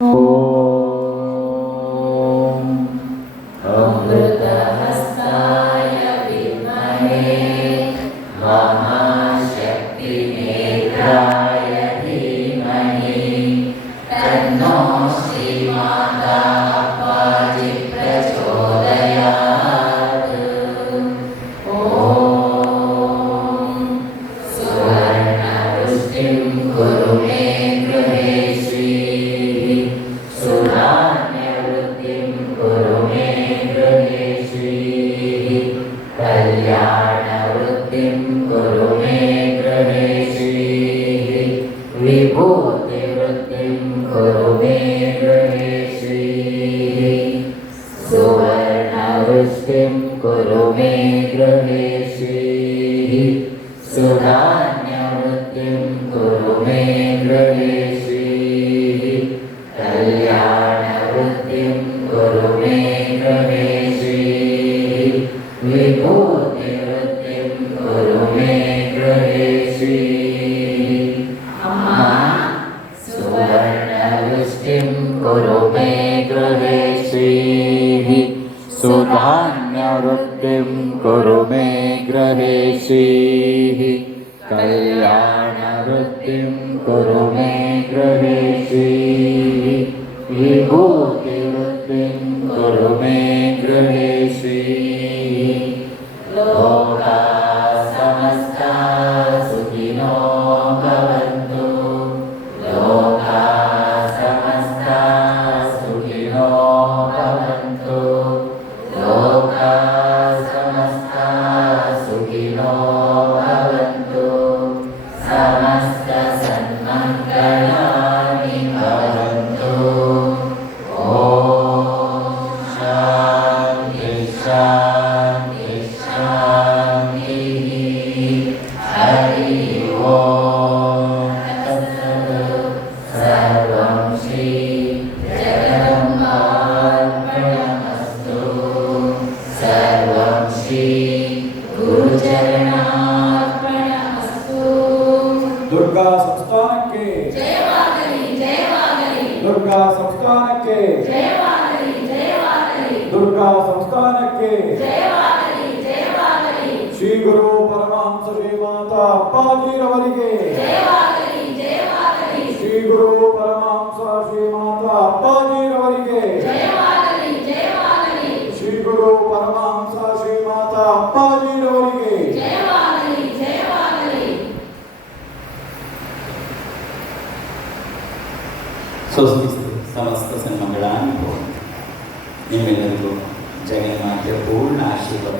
ॐ अमृतहस्ताय विद्महे महाशक्तिनेत्राय धीमहि तन्नो श्रीमाता अप्पाजि प्रचोदयात्। ॐ सुवर्णवृष्टिं कुरु मे गृहे श्रीः सुधान्यवृत्तिं कुरु मे गृहे श्रीः कल्याणवृत्तिं कुरु मे गृहे श्रीः विभूतिवृत्तिं कुरु मे गृहे श्रीः सुवर्णवृष्टिं कुरु मे गृहे श्रीः सुधान्यवृत्तिं कुरु मे गृहे श्रीः कल्याणवृत्तिं कुरु मे गृहे श्रीः विभूतिवृत्तिं कुरु मे गृहे श्रीः। अम्मा सुवर्णवृष्टिं कुरु मे गृहे श्रीः सुधान्यवृत्तिं कुरु मे गृहे श्रीः कल्याणवृत्तिं कुरु मे गृहे श्रीः विभूतिवृत्तिं कुरु मे गृहे श्रीः। लोकाः समस्ताः सुखिनो भवन्तु लोकाः समस्ताः सुखिनो भवन्तु लोकाः समस्ताः सुखिनो भवन्तु समस्तसन्मङ्गलानि भवन्तु। ॐ शान्ति शान्ति शान्तिः। हरि ओम् तत्सत्। सर्वं श्री जगदम्बार्पणमस्तु। सर्वं श्री गुरुचरणार्पणमस्तु। दुर्गा संस्थानಕ್ಕೆ ಜಯವಾಗಲಿ ಜಯವಾಗಲಿ ದುರ್ಗಾ ಸಂಸ್ಥಾನಕ್ಕೆ ಜಯವಾಗಲಿ ಜಯವಾಗಲಿ ದುರ್ಗಾ ಸಂಸ್ಥಾನಕ್ಕೆ ಜಯವಾಗಲಿ ಜಯವಾಗಲಿ ಶ್ರೀ ಗುರು ಪರಮಹಂಸ ಶ್ರೀಮಾತಾ ಅಪ್ಪಾಜಿರವರಿಗೆ ಜಯವಾಗಲಿ ಜಯವಾಗಲಿ ಶ್ರೀ ಗುರು ಪರಮಹಂಸ ಶ್ರೀಮಾತಾ ಅಪ್ಪಾಜಿರವರಿಗೆ ಜಯವಾಗಲಿ ಜಯವಾಗಲಿ ಶ್ರೀ ಗುರು ಪರಮಹಂಸ ಶ್ರೀಮಾತಾ ಅಪ್ಪಾಜಿರವರಿಗೆ ಜಯವಾಗಲಿ ಜಯವಾಗಲಿ. ಸ್ವಸ್ತಿಸ್ತು ಸಮಸ್ತ ಸನ್ಮಂಗಳಾನಿ ಭವಂತು. ನಿಮ್ಮೆಲ್ಲರಿಗೂ ಜಗನ್ಮಾತೆಯ ಪೂರ್ಣ ಆಶೀರ್ವಾದ.